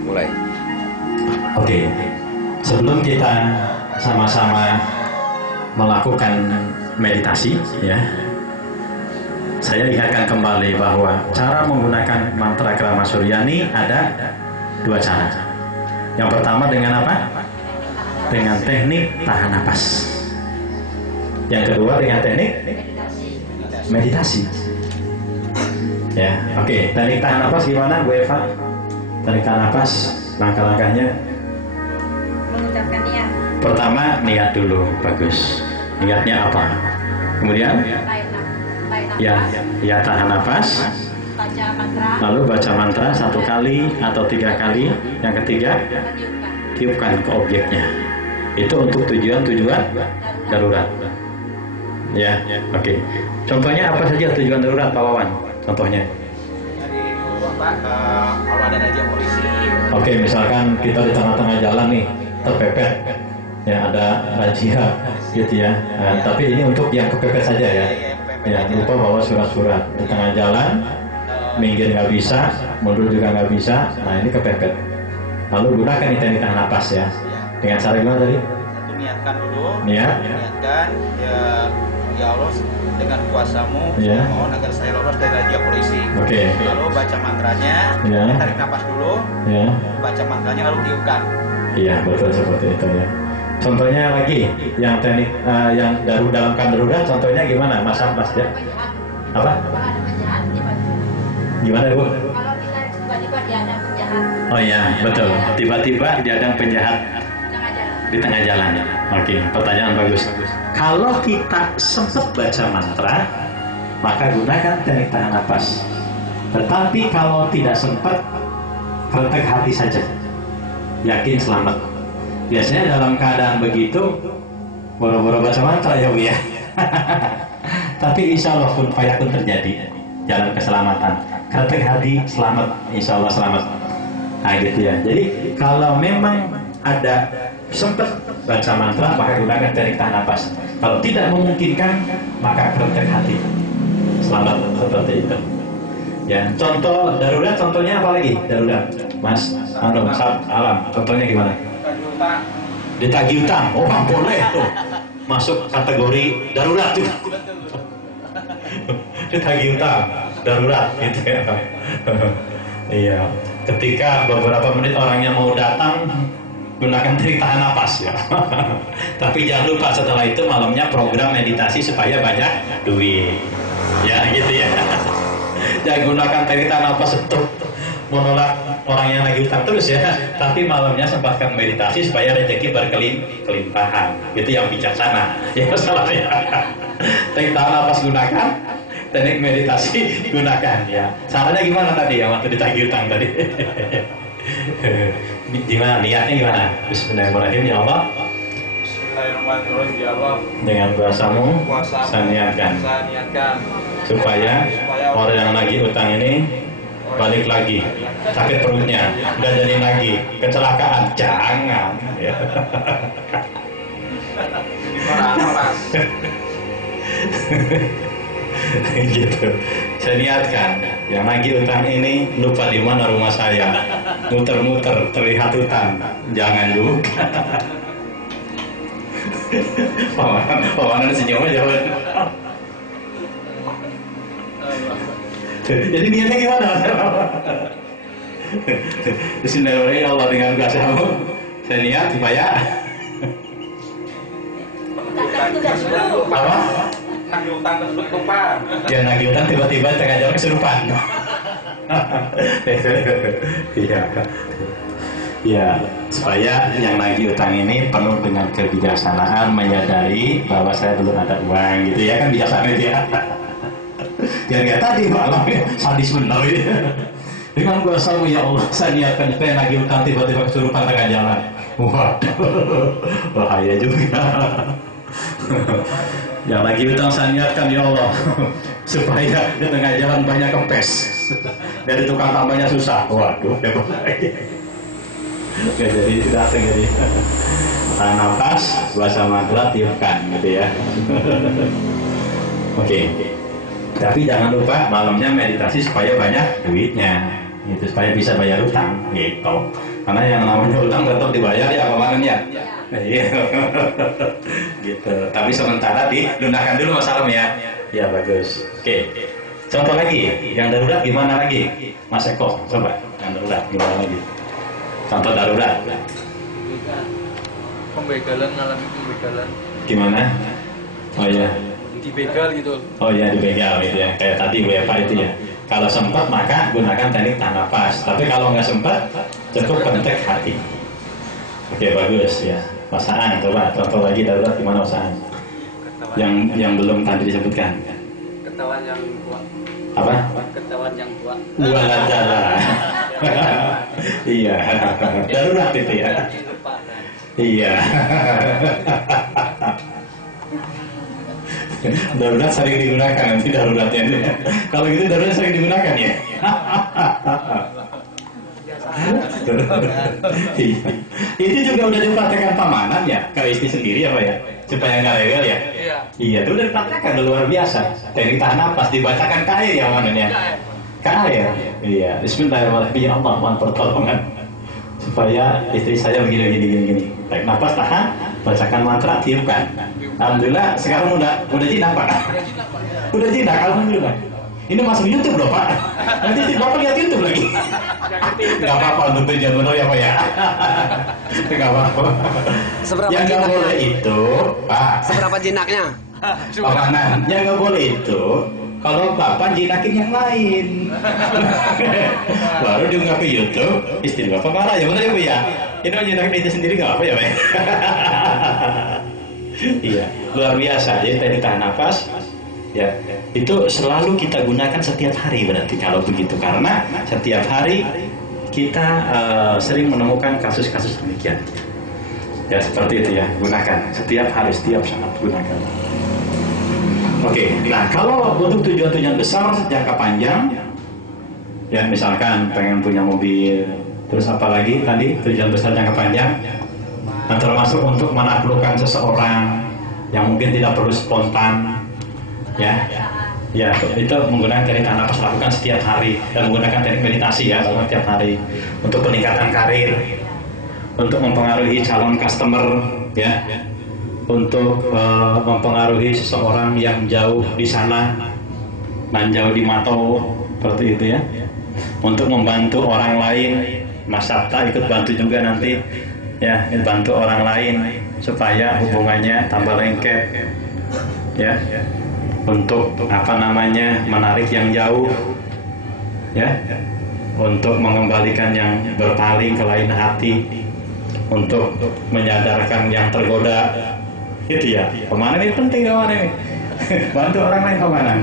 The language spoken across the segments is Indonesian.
mulai. Oke. Sebelum kita sama-sama melakukan meditasi, ya, saya ingatkan kembali bahwa cara menggunakan mantra Krama Suryani ada dua cara. Yang pertama dengan apa? Dengan teknik tahan napas. Yang kedua dengan teknik meditasi. Ya, oke. Teknik tahan napas gimana, Bu Eva? Teknik tahan napas, langkah-langkahnya. Mengucapkan niat. Pertama niat dulu, bagus. Niatnya apa? Kemudian ya tahan nafas, Baca mantra. lalu baca mantra 1 kali atau 3 kali. Yang ketiga tiupkan ke objeknya. Itu untuk tujuan darurat. Ya, oke. Contohnya apa saja tujuan darurat, Pak Wawan? Contohnya. Dari dulu Pak, kalau ada razia polisi. Oke, misalkan kita di tengah-tengah jalan nih terpepet, ya ada razia, gitu ya. Nah, tapi ini untuk yang kepepet saja ya. Ya, lupa bawa surat-surat di tengah jalan, minggir nggak bisa, mundur juga nggak bisa. Nah ini kepepet. Lalu gunakan teknik tahan napas ya. Dengan cara gimana tadi? Satu, niatkan dulu. Niat. Niatkan ya Allah, dengan kuasamu Ya. mohon agar saya lolos dari razia polisi. Oke. Lalu baca mantranya, Ya. tarik nafas dulu, Ya. baca mantranya lalu tiupkan. Iya betul seperti itu ya. Contohnya lagi yang teknik yang dalam darurat, contohnya gimana, Mas Abbas ya? Apa? Kalau ada penjahat, dibantu. Gimana Bu? Kalau kita tiba-tiba dihadang penjahat, Oh iya betul. Tiba-tiba dihadang penjahat tengah jalan. di tengah jalan. Oke, pertanyaan bagus. Kalau kita sempat baca mantra, maka gunakan teknik tahan napas. Tetapi kalau tidak sempat, praktek hati saja. Yakin selamat. Biasanya dalam keadaan begitu, boro-boro baca mantra ya Bu ya. Tapi insya Allah pun fayakun terjadi. Jalan keselamatan. Praktek hati selamat, insya Allah selamat. Nah gitu ya. Jadi kalau memang ada sempat baca mantra, maka gunakan teknik tahan napas. Kalau tidak memungkinkan, maka praktek hati. Selamat seperti itu. Ya, contoh darurat, contohnya apa lagi? Darurat, Mas Anu, Alam, contohnya gimana? Ditagih utang. Oh, boleh tuh. Masuk kategori darurat tuh. Ditagih utang, darurat gitu ya. Iya. Ketika beberapa menit orangnya mau datang, gunakan teknik tahan napas ya. Tapi jangan lupa setelah itu malamnya program meditasi supaya banyak duit. Ya gitu ya. Jangan gunakan teknik tahan napas untuk menolak orang yang lagi utang terus ya. Tapi malamnya sempatkan meditasi supaya rezeki berkelimpahan. Itu yang bijaksana. Ya masalahnya. Teknik tahan napas gunakan, teknik meditasi gunakan ya. Caranya gimana tadi yang waktu ditagih utang tadi? Gimana niatnya gimana? Bismillahirrahmanirrahim ya Allah. Bismillahirrahmanirrahim ya Allah. Dengan kuasamu saya niatkan supaya orang yang lagi utang ini balik lagi, sakit perutnya nggak jadi lagi, kecelakaan jangan ya. Gitu. Saya niatkan yang lagi utang ini lupa di mana rumah saya, muter-muter terlihat utang, jangan juga. Pawanan senyum aja. Jadi niatnya gimana? Bismillahirrahmanirrahim ya Allah, dengan kuasamu saya niat supaya apa? Nagih utang tersebut lupa. Ya nagih utang tiba-tiba tengah jalan kesurupan. Iya. Ya, supaya yang nagih utang ini penuh dengan kebijaksanaan, menyadari bahwa saya belum ada uang gitu ya, kan bijaksana dia. Jangan kayak tadi malam ya, sadis benar ini. Dengan kuasamu ya Allah, saya niatkan supaya nagih utang tiba-tiba kesurupan tengah jalan. Waduh, bahaya juga. Yang lagi utang saya niatkan ya Allah supaya di tengah jalan banyak kempes, dari tukang tambahnya susah. Waduh, ya bahaya. Oke, jadi datang jadi tahan nafas, baca mantra, tiupkan gitu ya. Oke. Tapi jangan lupa malamnya meditasi supaya banyak duitnya. gitu, supaya bisa bayar utang gitu. Karena yang namanya utang tetap dibayar ya kemarin ya. Iya. Gitu. Tapi sementara dilunakkan dulu Mas Salam ya. Ya bagus. Oke. Contoh lagi, yang darurat gimana lagi? Mas Eko, coba yang darurat gimana lagi? Contoh darurat. Pembegalan, ngalami pembegalan. Gimana? Oh iya. Dibegal gitu. Oh iya dibegal gitu ya. Kayak tadi WFA itu ya. Kalau sempat maka gunakan teknik tahan nafas. Tapi kalau nggak sempat, cukup kontak hati. Oke bagus ya. Mas Aan, coba contoh lagi darurat gimana Mas Aan? Yang belum tadi disebutkan. Ketahuan yang tua. Apa? Ketahuan yang tua. Wawancara. Iya. Darurat itu ya. Iya. Darurat sering digunakan nanti daruratnya. Kalau gitu darurat sering digunakan ya. Ini juga udah dipraktekkan pamanan ya ke istri sendiri apa ya, supaya nggak legal ya. Iya itu udah dipraktekkan luar biasa. Teknik tahan napas dibacakan ke air ya mananya. Ke air. Iya. Bismillahirrahmanirrahim. Ya Allah mohon pertolongan supaya istri saya begini. Tarik napas tahan, bacakan mantra, tiupkan. Alhamdulillah sekarang udah jinak Pak. Udah jinak alhamdulillah. Ini masuk YouTube loh Pak. Nanti Bapak lihat YouTube lagi. Gak apa-apa untuk tujuan benar ya Pak ya. Gak apa-apa. Yang gak boleh itu Pak. Seberapa jinaknya? Pamanan. Yang gak boleh itu kalau Bapak jinakin yang lain. Baru diunggah ke YouTube, istri Bapak marah ya benar ya Bu ya. Ini jinakin itu sendiri gak apa ya Pak. Iya, luar biasa. Jadi teknik tahan nafas ya, itu selalu kita gunakan setiap hari berarti kalau begitu, karena setiap hari kita sering menemukan kasus-kasus demikian. Ya seperti itu ya, gunakan setiap hari, setiap saat gunakan. Oke, nah kalau untuk tujuan-tujuan besar jangka panjang, ya misalkan pengen punya mobil, terus apalagi tadi tujuan besar jangka panjang, nah termasuk untuk menaklukkan seseorang yang mungkin tidak perlu spontan, ya itu menggunakan teknik tahan nafas, lakukan setiap hari, dan menggunakan teknik meditasi ya lakukan setiap hari untuk peningkatan karir, untuk mempengaruhi calon customer ya, untuk mempengaruhi seseorang yang jauh di sana dan jauh di Matau seperti itu ya, untuk membantu orang lain. Mas Sabta ikut bantu juga nanti ya, bantu orang lain supaya hubungannya tambah lengket ya, untuk menarik yang jauh ya, untuk mengembalikan yang berpaling ke lain hati, untuk menyadarkan yang tergoda gitu ya. Pemanan ini penting kawan ini. Bantu orang lain pemanan.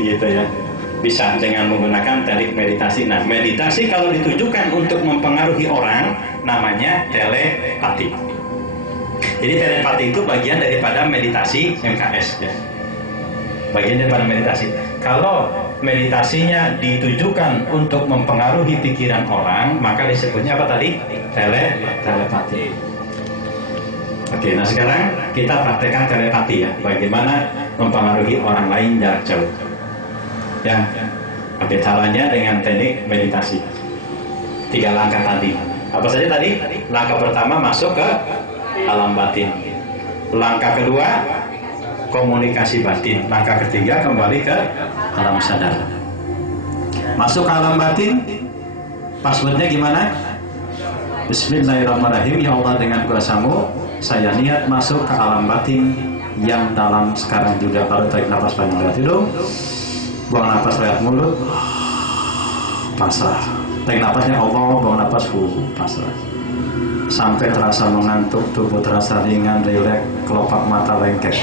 Gitu ya. Bisa dengan menggunakan teknik meditasi. Nah, meditasi kalau ditujukan untuk mempengaruhi orang namanya telepati. Jadi telepati itu bagian daripada meditasi MKS ya. Bagian daripada meditasi. Kalau meditasinya ditujukan untuk mempengaruhi pikiran orang, maka disebutnya apa tadi? Telepati. Oke, nah sekarang kita praktekkan telepati ya. Bagaimana mempengaruhi orang lain jarak jauh. Ya, oke, caranya dengan teknik meditasi. 3 langkah tadi. Apa saja tadi? Langkah pertama masuk ke alam batin. Langkah kedua komunikasi batin. Langkah ketiga kembali ke alam sadar. Masuk ke alam batin. Passwordnya gimana? Bismillahirrahmanirrahim. Ya Allah, dengan kuasa-Mu saya niat masuk ke alam batin yang dalam sekarang juga. Baru tarik nafas panjang lewat hidung, buang nafas lewat mulut, pasrah. Tarik nafasnya Allah, buang nafas pasrah. Sampai terasa mengantuk, tubuh terasa ringan, rileks, kelopak mata lengket,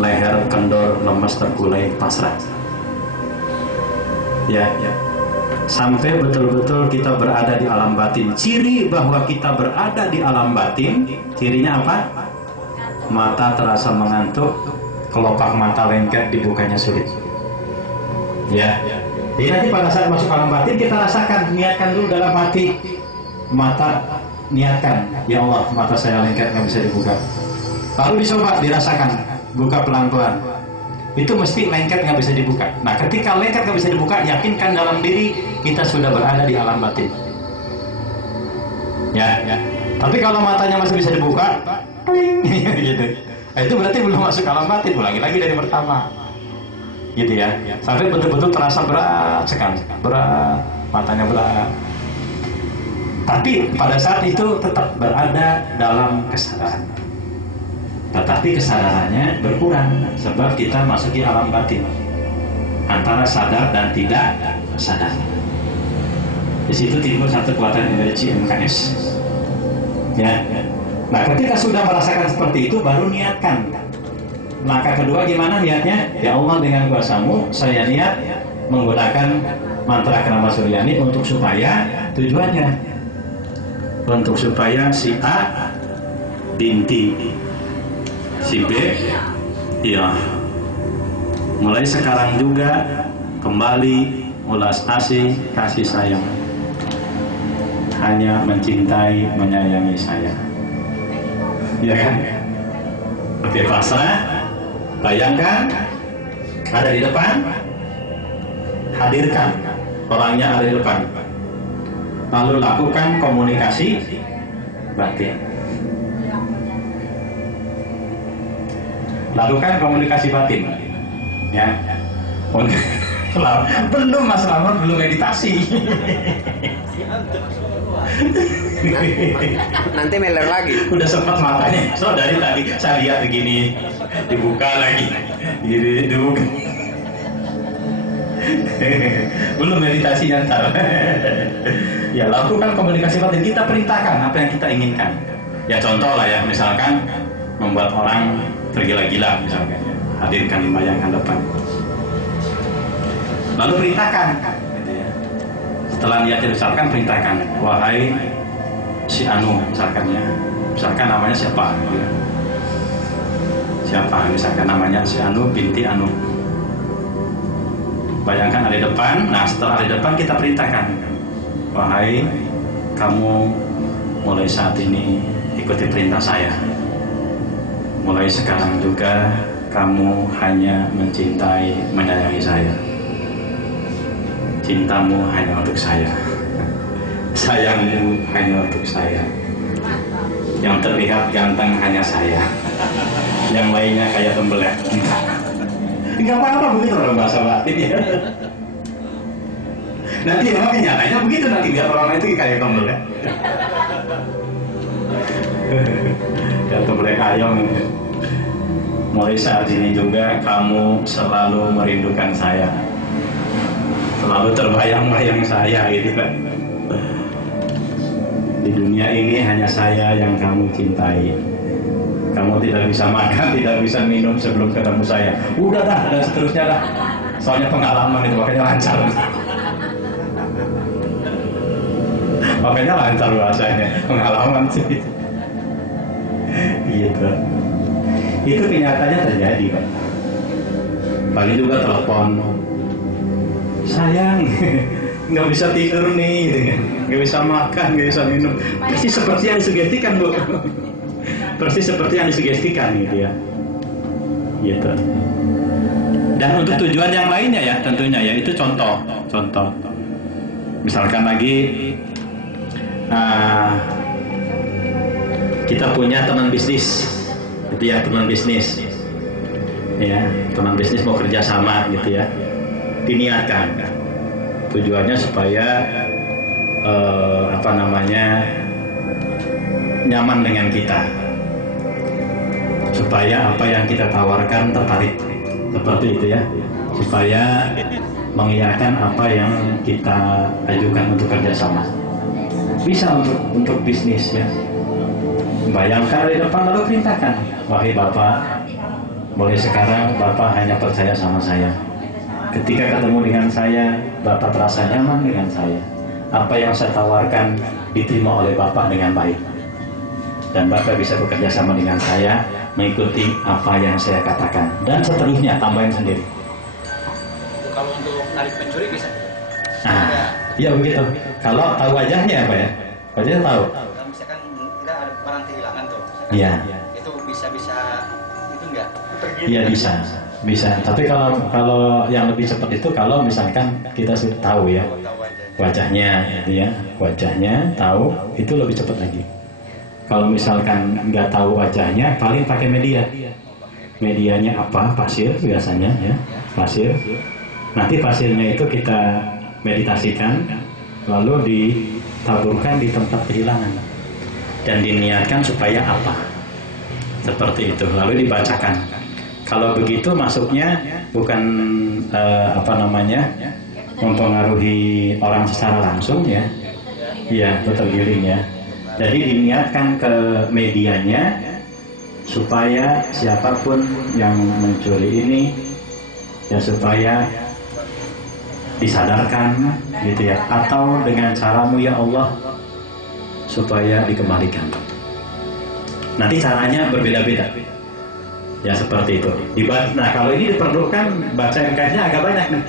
leher kendor, lemas, terkulai, pasrah. Ya. Sampai betul-betul kita berada di alam batin. Ciri bahwa kita berada di alam batin, cirinya apa? Mata terasa mengantuk, kelopak mata lengket, dibukanya sulit. Ya. Jadi nanti pada saat masuk alam batin kita rasakan, niatkan dulu dalam hati, mata niatkan, ya Allah, mata saya lengket nggak bisa dibuka. Lalu dicoba, dirasakan, buka pelan-pelan. itu mesti lengket nggak bisa dibuka. Nah, ketika lengket nggak bisa dibuka, yakinkan dalam diri kita sudah berada di alam batin. Ya. Tapi kalau matanya masih bisa dibuka, gitu. Nah, itu berarti belum masuk alam batin. Ulangi lagi dari pertama, gitu ya. Sampai betul-betul terasa berat sekali, berat, matanya berat. Tapi pada saat itu tetap berada dalam kesadaran. Tetapi kesadarannya berkurang sebab kita masuki alam batin antara sadar dan tidak sadar. Di situ timbul satu kekuatan energi MKS. Ya. Nah, ketika sudah merasakan seperti itu, baru niatkan. Langkah kedua gimana niatnya? Ya Allah, dengan kuasamu saya niat menggunakan mantra Krama Suryani untuk supaya tujuannya, untuk supaya si A binti si B, ya, mulai sekarang juga kembali ulas asih kasih sayang, hanya mencintai menyayangi saya, ya kan? Oke, pasrah. Bayangkan ada di depan, hadirkan orangnya ada di depan, lalu lakukan komunikasi batin. Lakukan komunikasi batin, ya. Belum Mas Ramon, belum meditasi. Nanti meler lagi. Udah sempat matanya. So dari tadi saya lihat begini, dibuka lagi, dibuka. Belum meditasinya ntar. Ya, lakukan komunikasi batin. Kita perintahkan apa yang kita inginkan. Ya, contoh lah ya, misalkan membuat orang tergila-gila misalkan, ya. Hadirkan bayangkan depan, lalu perintahkan, gitu ya. Setelah niatnya misalkan perintahkan, wahai si Anu misalkan, ya, misalkan namanya siapa, gitu ya. Siapa misalkan namanya si Anu binti Anu, bayangkan ada di depan. Nah, setelah ada di depan kita perintahkan, wahai kamu mulai saat ini ikuti perintah saya. Mulai sekarang juga kamu hanya mencintai, menyayangi saya. Cintamu hanya untuk saya. Sayangmu hanya untuk saya. Yang terlihat ganteng hanya saya. Yang lainnya kayak tembelak. Enggak apa-apa begitu orang bahasa batin ya. Nanti emang kenyataannya begitu, nanti biar orang itu kayak tembelak. Kayak tembelak ayam. Mulai saat ini juga kamu selalu merindukan saya, selalu terbayang-bayang saya, gitu kan. Di dunia ini hanya saya yang kamu cintai. Kamu tidak bisa makan, tidak bisa minum sebelum ketemu saya. Udah dah, dan seterusnya dah. Soalnya pengalaman itu makanya lancar. Makanya lancar bahasanya, pengalaman sih. Gitu. Itu kenyataannya terjadi, Pak. Paling juga telepon, sayang, nggak bisa tidur nih, gitu kan. Nggak bisa makan, nggak bisa minum. Persis seperti yang disugestikan, Bu. Persis seperti yang disugestikan, gitu ya. Gitu. Dan untuk tujuan yang lainnya ya, tentunya ya, itu contoh. Misalkan lagi kita punya teman bisnis. Gitu ya, teman bisnis, ya, teman bisnis mau kerja sama, gitu ya, diniatkan tujuannya supaya nyaman dengan kita, supaya apa yang kita tawarkan tertarik, seperti itu ya, supaya mengiyakan apa yang kita ajukan untuk kerjasama. Bisa untuk bisnis ya. Bayangkan di depan lalu perintahkan, wahai Bapak, mulai sekarang Bapak hanya percaya sama saya. Ketika ketemu dengan saya, Bapak terasa nyaman dengan saya. Apa yang saya tawarkan diterima oleh Bapak dengan baik. Dan Bapak bisa bekerja sama dengan saya, mengikuti apa yang saya katakan. Dan seterusnya, tambahin sendiri. Kalau untuk tarik pencuri bisa? Nah, iya begitu. Kalau tahu wajahnya apa ya? Wajahnya tahu. Kalau misalkan kita ada barang kehilangan tuh, Iya. itu bisa itu enggak? Iya bisa. Bisa. Tapi kalau yang lebih cepat itu kalau misalkan kita sudah tahu ya wajahnya, gitu ya, wajahnya tahu, itu lebih cepat lagi. Kalau misalkan nggak tahu wajahnya, paling pakai media. Medianya apa? Pasir biasanya ya, pasir. Nanti pasirnya itu kita meditasikan, lalu ditaburkan di tempat kehilangan dan diniatkan supaya apa? Seperti itu. Lalu dibacakan. Kalau begitu masuknya bukan mempengaruhi orang secara langsung ya. Iya, betul giring ya. Jadi diniatkan ke medianya supaya siapapun yang mencuri ini ya supaya disadarkan gitu ya, atau dengan caramu ya Allah supaya dikembalikan. Nanti caranya berbeda-beda ya, seperti itu. Nah kalau ini diperlukan baca MK-nya agak banyak nih,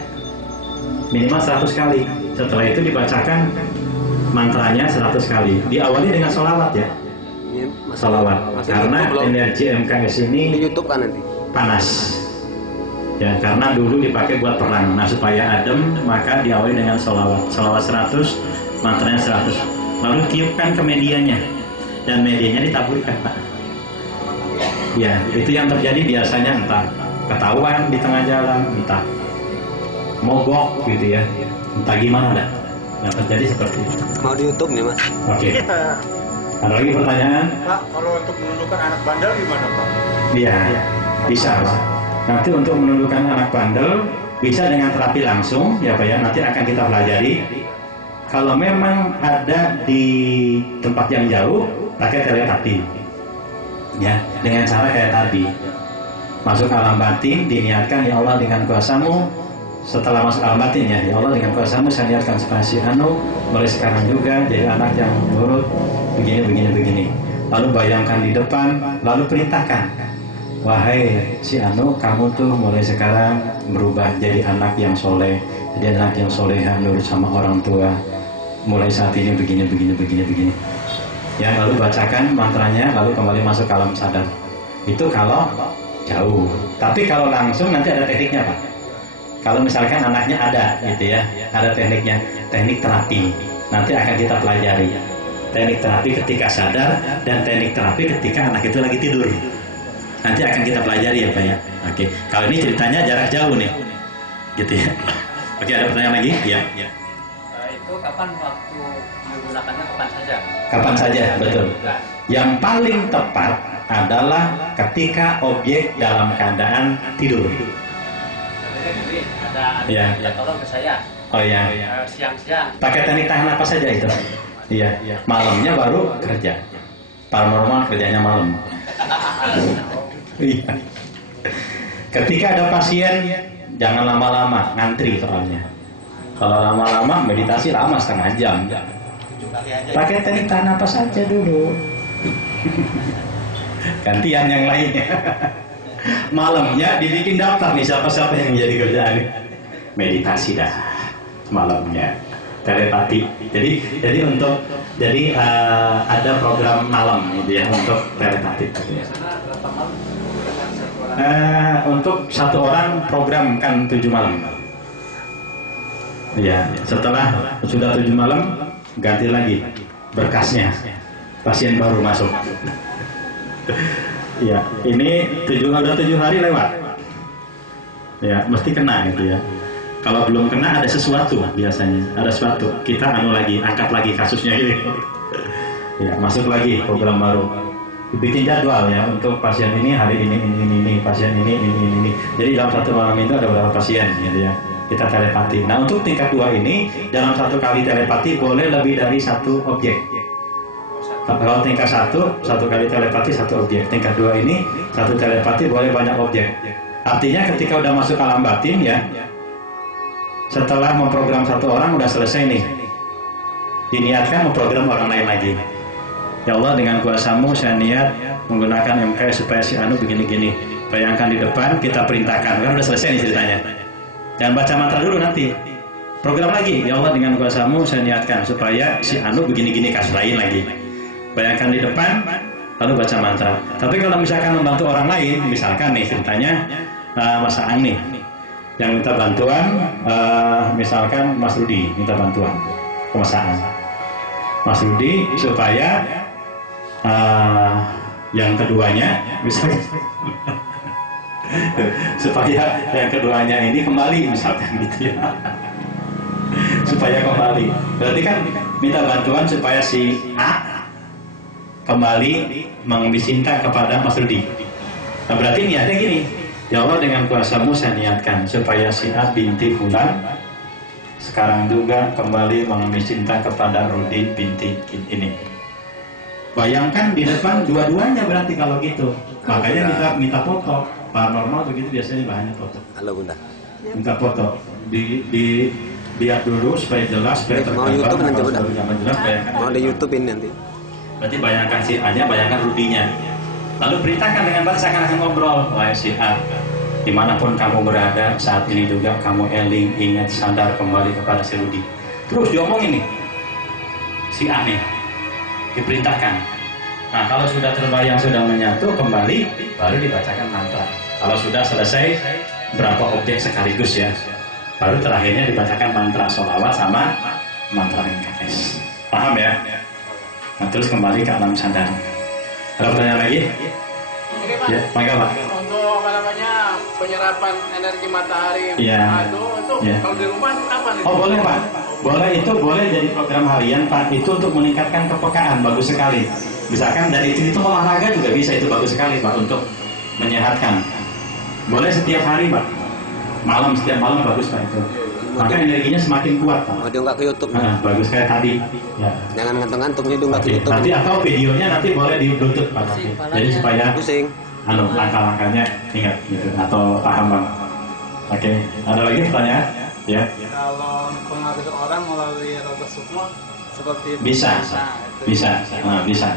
minimal 100 kali. Setelah itu dibacakan mantranya 100 kali. Diawali dengan sholawat ya, sholawat, karena energi MKS ini di YouTube kan nanti panas ya, karena dulu dipakai buat perang. Nah supaya adem maka diawali dengan sholawat 100, mantranya 100, lalu tiupkan ke medianya dan medianya ditaburkan Pak ya. Itu yang terjadi biasanya, entah ketahuan di tengah jalan, entah mogok gitu ya, entah gimana dah yang terjadi seperti itu. mau di YouTube nih Mas. Oke. Ada lagi pertanyaan? Pak, kalau untuk menundukkan anak bandel gimana Pak? Iya, bisa Pak. Nanti untuk menundukkan anak bandel bisa dengan terapi langsung ya Pak ya. Nanti akan kita pelajari. Kalau memang ada di tempat yang jauh, pakai telepati ya, dengan cara kayak tadi, masuk alam batin, diniatkan ya Allah dengan kuasamu. Setelah masuk alam batin ya Allah dengan kuasamu saya niatkan supaya si Anu mulai sekarang juga jadi anak yang nurut begini. Lalu bayangkan di depan, lalu perintahkan, wahai si Anu, kamu tuh mulai sekarang berubah jadi anak yang soleh, jadi anak yang soleha, nurut sama orang tua. Mulai saat ini begini. Ya, lalu bacakan mantranya, lalu kembali masuk alam sadar. Itu kalau jauh. Tapi kalau langsung nanti ada tekniknya Pak. Kalau misalkan anaknya ada gitu ya, ada tekniknya, teknik terapi. Nanti akan kita pelajari. Teknik terapi ketika sadar dan teknik terapi ketika anak itu lagi tidur. Nanti akan kita pelajari ya Pak ya. Oke. Kalau ini ceritanya jarak jauh nih. Gitu ya. Oke, ada pertanyaan lagi? Ya. Itu kapan waktu menggunakannya, kapan saja? Kapan saja, betul. Yang paling tepat adalah ketika objek dalam keadaan tidur. Jadi ada Ya. yang tolong ke saya. Oh ya. Siang-siang. Pakai teknik tahan apa saja itu? Iya. Malamnya baru kerja. Paranormal kerjanya malam. Iya. Ketika ada pasien, jangan lama-lama, ngantri soalnya. Kalau lama-lama meditasi lama setengah jam. Pakai teknik tahan apa saja dulu. Gantian yang lainnya. Malamnya dibikin daftar nih siapa-siapa yang menjadi kerjaan. Meditasi dah malamnya. Telepati. Jadi ada program malam gitu ya untuk telepati. Untuk satu orang program kan 7 malam. Ya, setelah sudah 7 malam ganti lagi berkasnya, pasien baru masuk. Ya, ini udah 7 hari lewat. Ya, mesti kena gitu ya. Kalau belum kena ada sesuatu biasanya, ada sesuatu. Kita angkat lagi kasusnya gitu. Ya, masuk lagi program baru. Bikin jadwal ya untuk pasien ini hari ini, pasien ini. Jadi dalam satu malam itu ada berapa pasien gitu ya. Kita telepati. Nah, untuk tingkat 2 ini dalam satu kali telepati boleh lebih dari 1 objek. Kalau tingkat 1 kali telepati 1 objek. Tingkat 2 ini 1 telepati boleh banyak objek. Artinya ketika udah masuk alam batin ya, setelah memprogram 1 orang udah selesai nih, diniatkan memprogram orang lain lagi. Ya Allah, dengan kuasamu saya niat menggunakan MK supaya si Anu begini-gini. Bayangkan di depan, kita perintahkan. Kan udah selesai nih ceritanya. Jangan baca mantra dulu nanti. Program lagi. Ya Allah, dengan kuasamu saya niatkan supaya si Anu begini-gini, kasus lain lagi. Bayangkan di depan, lalu baca mantra. Tapi kalau misalkan membantu orang lain, misalkan nih ceritanya, Mas Aang nih yang minta bantuan, misalkan Mas Rudi minta bantuan ke Mas Aang, Mas Rudi supaya yang keduanya misalkan supaya yang keduanya ini kembali misalkan gitu ya. Supaya kembali, berarti kan minta bantuan supaya si A kembali mengambil cinta kepada Mas Rudi. Nah, berarti niatnya gini, ya Allah dengan kuasa-Mu saya niatkan supaya si A binti Fulan sekarang juga kembali mengambil cinta kepada Rudi binti ini. Bayangkan di depan dua-duanya berarti kalau gitu. Makanya kita minta foto. Paranormal begitu biasanya bahannya foto. Halo Bunda. Minta foto. Lihat dulu supaya jelas, supaya Mau YouTube nanti Bunda. Jelas, Mau di YouTube ini nanti. Berarti bayangkan si A-nya, bayangkan Rudinya. Lalu perintahkan dengan bahasa akan ngobrol. Wahai si A, dimanapun kamu berada saat ini juga kamu eling, ingat, sadar kembali kepada si Rudi. Terus diomongin nih si A nih, diperintahkan. Nah kalau sudah terbayang, sudah menyatu kembali, baru dibacakan mantra. Kalau sudah selesai berapa objek sekaligus ya, baru terakhirnya dibacakan mantra sholawat sama mantra MKS. Paham ya? Nah terus kembali ke alam sadar. Ada pertanyaan lagi? Ini Pak, Ya, mangga Pak. untuk apa namanya penyerapan energi matahari Iya. itu Iya. kalau di rumah apa nih? Oh boleh Pak, boleh jadi program harian Pak. Itu untuk meningkatkan kepekaan, bagus sekali. Misalkan dari itu olahraga juga bisa, itu bagus sekali Pak untuk menyehatkan. Boleh setiap hari Pak, setiap malam bagus Pak itu. Maka energinya semakin kuat Pak. Mau diunggah ke YouTube. Nah, bagus kayak tadi. Ya. Jangan ngantung-ngantungnya diunggah ke Oke, YouTube. nanti atau videonya nanti boleh di Bluetooth Pak. Nanti. Jadi supaya Pusing. langkah-langkahnya ingat gitu atau paham Bang. Oke, ada lagi pertanyaan? Ya. Kalau pengaruh orang melalui rogo sukma seperti Bisa. Nah, bisa.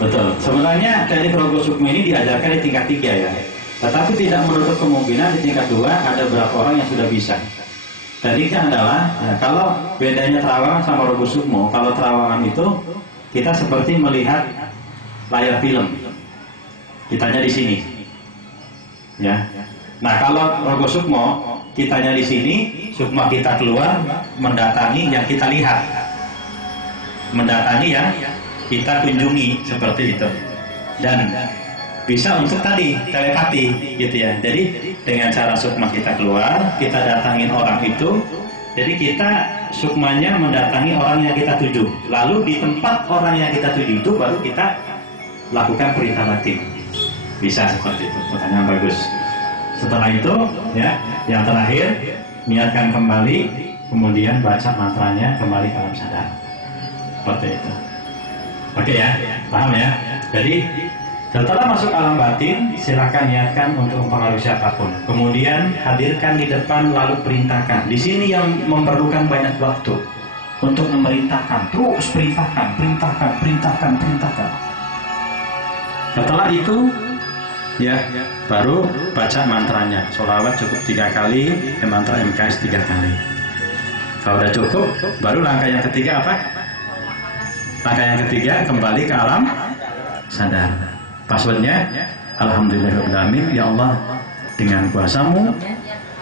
Betul. Sebenarnya teknik rogo sukma ini diajarkan di tingkat 3 ya. Tetapi tidak menutup kemungkinan di tingkat 2 ada beberapa orang yang sudah bisa. Tadinya adalah kalau bedanya terawangan sama rogo sukmo, kalau terawangan itu kita seperti melihat layar film. Kitanya di sini. Ya. Nah, kalau rogo sukmo, kitanya di sini, sukma kita keluar mendatangi yang kita lihat. Mendatangi yang kita kunjungi seperti itu. Dan bisa untuk tadi telepati gitu ya. Jadi dengan cara sukma kita keluar, kita datangin orang itu. Jadi kita sukmanya mendatangi orang yang kita tuju. Lalu di tempat orang yang kita tuju itu baru kita lakukan perintah batin. Bisa seperti itu. Pertanyaan bagus. Setelah itu ya, yang terakhir niatkan kembali, kemudian baca mantranya kembali ke alam sadar. Seperti itu. Oke ya, paham ya. Jadi setelah masuk alam batin, silakan niatkan untuk mempengaruhi siapapun. Kemudian hadirkan di depan lalu perintahkan. Di sini yang memerlukan banyak waktu untuk memerintahkan, terus perintahkan. Setelah itu, ya, baru baca mantranya. Sholawat cukup 3 kali, mantra MKS 3 kali. Kalau udah cukup, baru langkah yang ketiga apa? Langkah yang ketiga kembali ke alam sadar. Passwordnya Alhamdulillahirrahmanirrahim. Ya Allah, dengan kuasa-Mu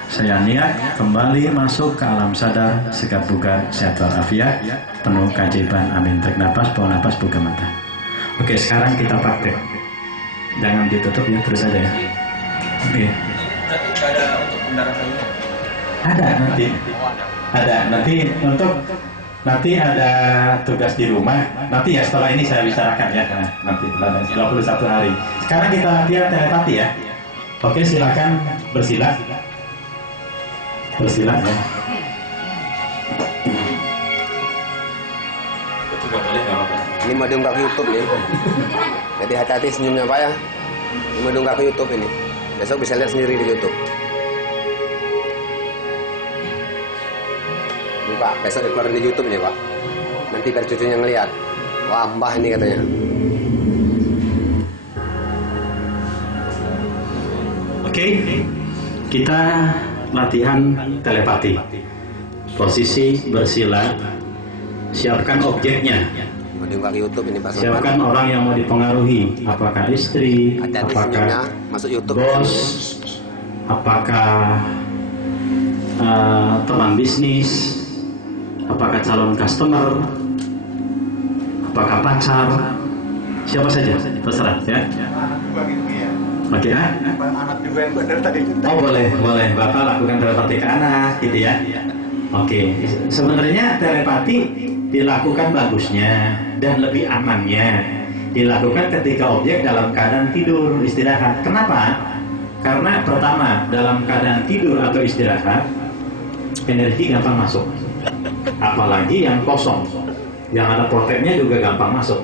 saya niat kembali masuk ke alam sadar, segap bugar, sehat walafiat, penuh keajaiban. Amin. Tarik nafas, buang nafas, buka mata. Oke, sekarang kita praktek. Jangan ditutup ya, terus aja ya. Oke. Berarti nggak ada untuk pendaratannya? Ada nanti. Ada nanti untuk nanti ada tugas di rumah. Nanti ya setelah ini saya bicarakan ya. Nanti ada 21 hari. Sekarang kita latihan telepati ya. Oke, silakan bersila. Bersila ya. Itu juga boleh nggak apa-apa. Ini mau diunggah ke YouTube nih. Jadi hati-hati senyumnya Pak ya. Ini mau diunggah ke YouTube ini. Besok bisa lihat sendiri di YouTube. Ini Pak, besok dikeluarin di YouTube ini Pak. Nanti biar cucunya ngeliat. Wah, mbah ini katanya. Oke, kita latihan telepati. Posisi bersila, siapkan objeknya. Mau diunggah ke YouTube ini Pak. Siapkan orang yang mau dipengaruhi, apakah istri, Hati-hati apakah senyumnya masuk YouTube. bos, apakah teman bisnis, apakah calon customer, apakah pacar, siapa saja, terserah ya. Oke ya. Anak juga yang benar tadi. Oh boleh, Bapak lakukan telepati ke anak, gitu ya. Oke, sebenarnya telepati dilakukan bagusnya dan lebih amannya dilakukan ketika objek dalam keadaan tidur istirahat. Kenapa? Karena pertama, dalam keadaan tidur atau istirahat energi gampang masuk, apalagi yang kosong, yang ada proteinnya juga gampang masuk.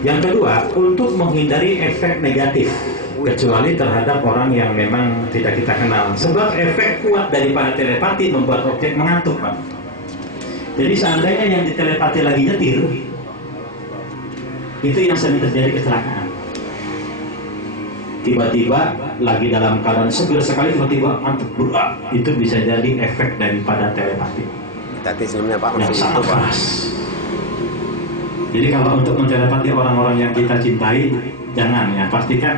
Yang kedua, untuk menghindari efek negatif, kecuali terhadap orang yang memang tidak kita kenal. Sebab efek kuat daripada telepati membuat objek mengantuk, Pak. Jadi seandainya yang ditelepati lagi nyetir, itu yang sering terjadi kecelakaan. Tiba-tiba lagi dalam keadaan seger sekali, tiba-tiba ngantuk berat. Itu bisa jadi efek daripada telepati. Tadi senyumnya Pak Yang masih sangat itu Pak. keras. Jadi kalau untuk mentelepati orang-orang yang kita cintai, jangan ya, pastikan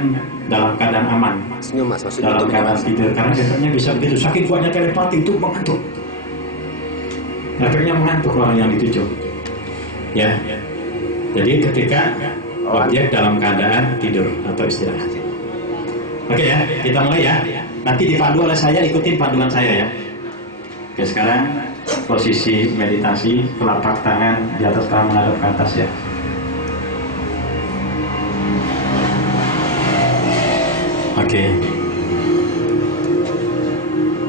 dalam keadaan aman, Senyum Mas, masuk dalam YouTube keadaan Mas. tidur, karena efeknya bisa begitu. Saking kuatnya telepati itu mengantuk, efeknya mengantuk orang yang dituju. Ya, jadi ketika objek dalam keadaan tidur atau istirahat. Oke ya, kita mulai ya. Nanti dipandu oleh saya, ikutin panduan saya ya. Oke, sekarang posisi meditasi, telapak tangan di atas tangan menghadap ke atas ya. Oke.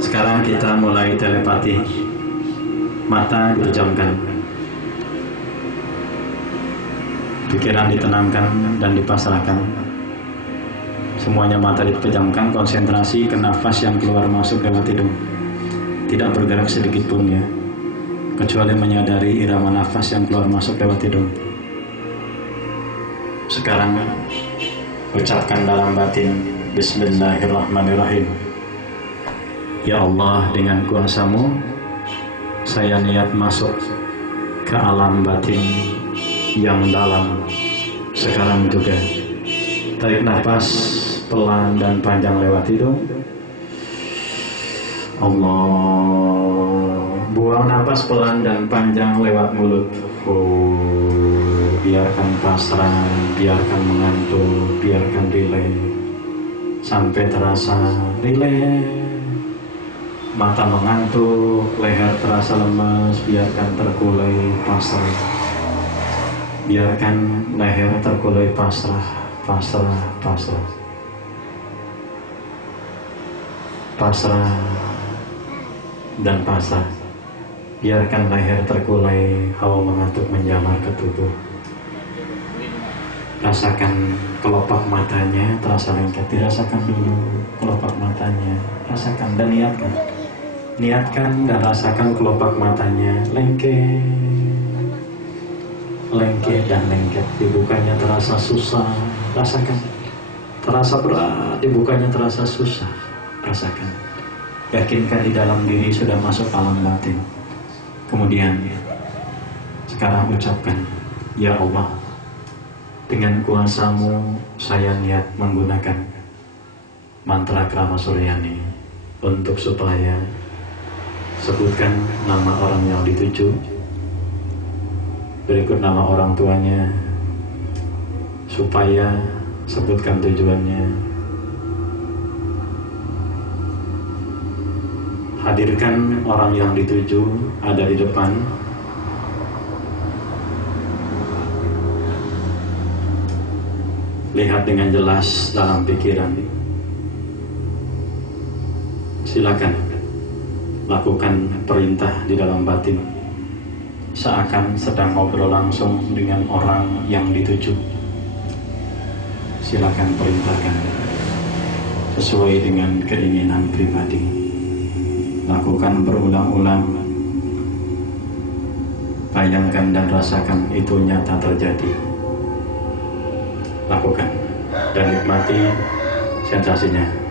Sekarang kita mulai telepati. Mata dipejamkan, pikiran ditenangkan dan dipasrahkan. Semuanya mata dipejamkan, konsentrasi ke nafas yang keluar masuk lewat hidung. Tidak bergerak sedikit pun ya, kecuali menyadari irama nafas yang keluar masuk lewat hidung. Sekarang ucapkan dalam batin, Bismillahirrahmanirrahim. Ya Allah, dengan kuasa-Mu saya niat masuk ke alam batin yang dalam sekarang juga. Tarik nafas pelan dan panjang lewat hidung. Allah. Buang nafas pelan dan panjang lewat mulut. Biarkan pasrah, biarkan mengantuk, biarkan rileks sampai terasa rileks. Mata mengantuk, leher terasa lemas, biarkan terkulai pasrah. Biarkan leher terkulai pasrah, pasrah, pasrah. Pasrah dan pasrah. Biarkan leher terkulai, hawa mengantuk menjamar ke tubuh. Rasakan kelopak matanya terasa lengket. Dirasakan dulu kelopak matanya, rasakan dan niatkan. Niatkan dan rasakan kelopak matanya lengket, lengket dan lengket. Dibukanya terasa susah, rasakan. Terasa berat, dibukanya terasa susah, rasakan. Yakinkan di dalam diri sudah masuk alam batin. Kemudian sekarang ucapkan, Ya Allah, dengan kuasa-Mu saya niat menggunakan mantra Krama Suryani untuk supaya sebutkan nama orang yang dituju, berikut nama orang tuanya, supaya sebutkan tujuannya. Hadirkan orang yang dituju ada di depan. Lihat dengan jelas dalam pikiran. Silakan lakukan perintah di dalam batin, seakan sedang ngobrol langsung dengan orang yang dituju. Silakan perintahkan sesuai dengan keinginan pribadi. Lakukan berulang-ulang. Bayangkan dan rasakan itu nyata terjadi. Lakukan dan nikmati sensasinya.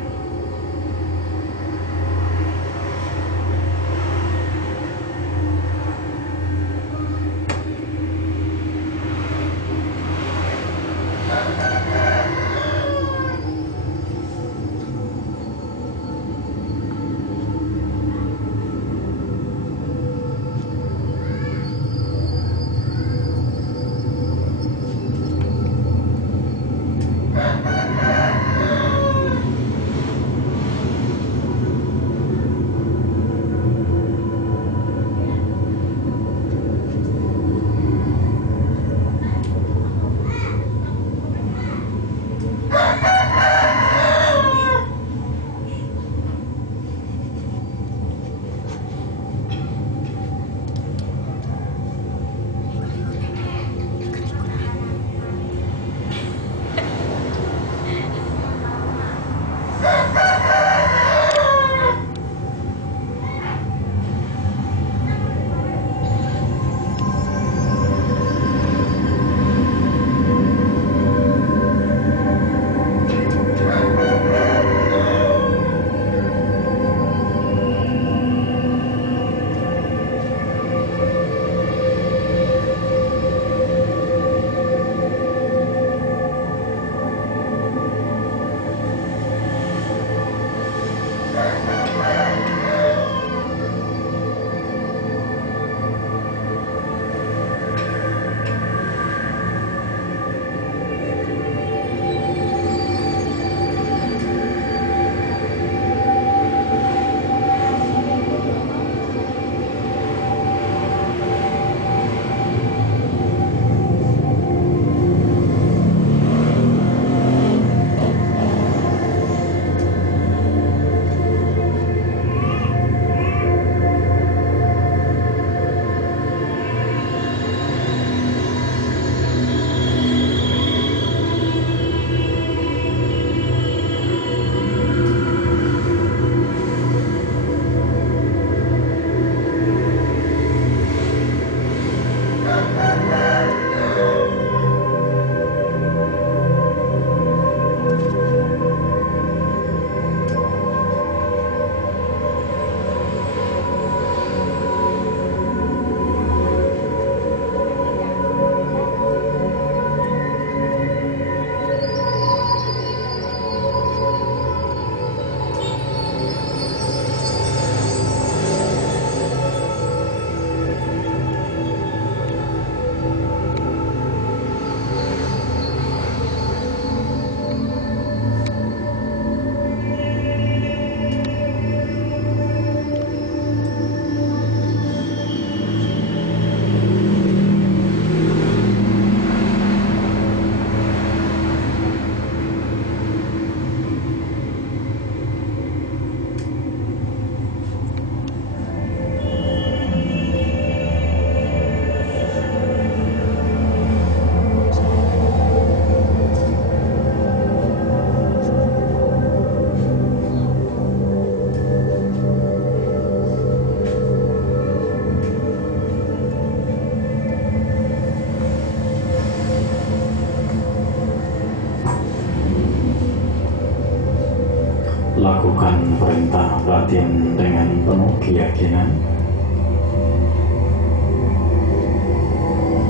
Lakukan perintah batin dengan penuh keyakinan.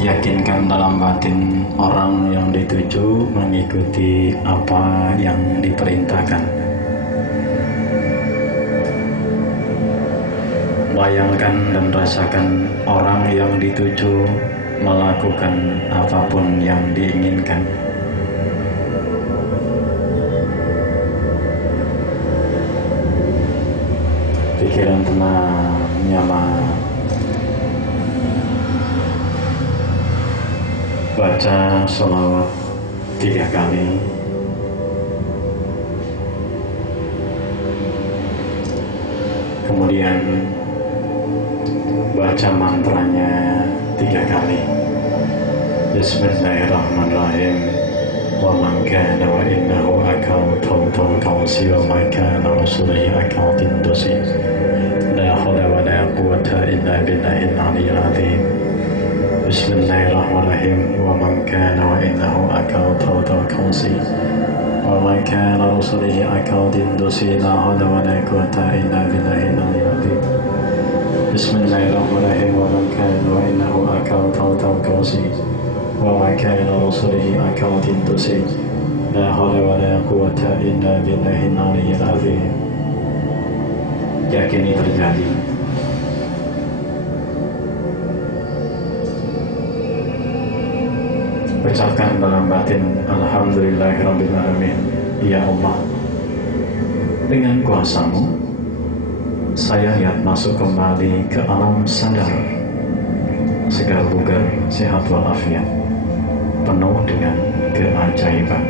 Yakinkan dalam batin orang yang dituju mengikuti apa yang diperintahkan. Bayangkan dan rasakan orang yang dituju melakukan apapun yang diinginkan. Pikiran tenang, nyaman. Baca sholawat 3 kali. Kemudian baca mantranya 3 kali. Bismillahirrahmanirrahim. Wa man kana wa innahu akal tawtaw kawsi wa man kana rasuluhi akal tindusi. La hawla wa la quwwata illa billahil aliyyil azim. Bismillahirrahmanirrahim. Wa man kana wa innahu akal tawtaw kawsi wa man kana rasuluhi akal tindusi. La hawla wa la quwwata illa billahil aliyyil azim. Bismillahirrahmanirrahim. Wa man kana wa innahu akal tawtaw kawsi wa ma kana rasulihi akal tindusi. La hawla wa la quwwata illa billahil aliyyil azim. Yakini terjadi. Ucapkan dalam batin, Alhamdulillahirabbil alamin. Ya Allah, dengan kuasa-Mu saya lihat masuk kembali ke alam sadar, segar bugar, sehat walafiat, penuh dengan keajaiban.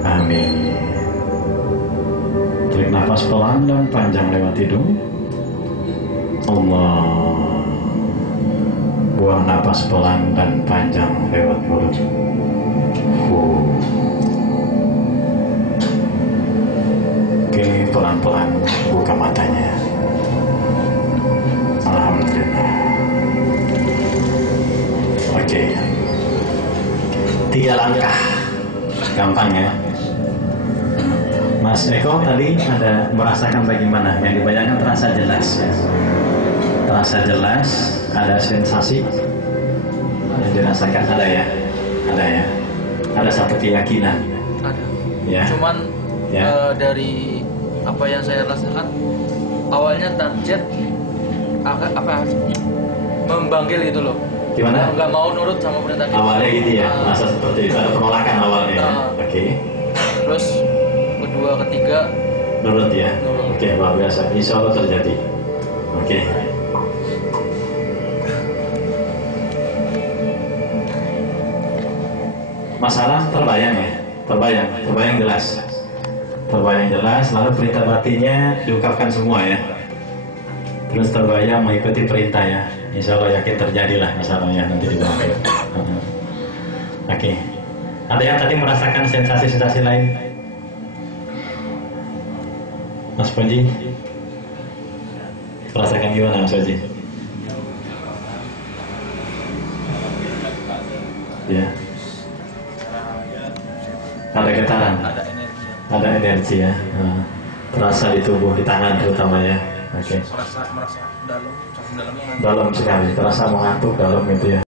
Amin. Tarik nafas pelan dan panjang lewat hidung. Allah. Buang nafas pelan dan panjang lewat mulut. Oke, pelan-pelan buka matanya. Alhamdulillah. Oke. 3 langkah. Gampang ya. Mas Eko tadi ada merasakan bagaimana? Yang dibayangkan terasa jelas ya. Terasa jelas, ada sensasi yang dirasakan, ada ya? Ada ya? Ada satu keyakinan? Ada. Ya. Cuman Ya. dari apa yang saya rasakan, awalnya target membangkil gitu loh. Gimana? Nggak mau nurut sama perintah kita. Awalnya gitu ya, masa seperti itu, ada penolakan awalnya ya? Oke. Terus kedua, ketiga Nurut ya? Nurut. Oke, luar biasa, insya Allah terjadi. Oke. Masalah terbayang ya? Terbayang jelas. Terbayang jelas, lalu perintah batinnya diungkapkan semua ya. Terus terbayang mengikuti perintah ya. Insya Allah yakin terjadilah masalahnya nanti di bawah. Oke. Ada yang tadi merasakan sensasi-sensasi lain? Mas Panji? Merasakan gimana Mas Panji? Ya. Ada getaran, ada energi. ada energi ya. Terasa di tubuh, di tangan terutama ya. Oke. Merasa dalam, dalamnya Dalam sekali, terasa mengantuk dalam itu ya.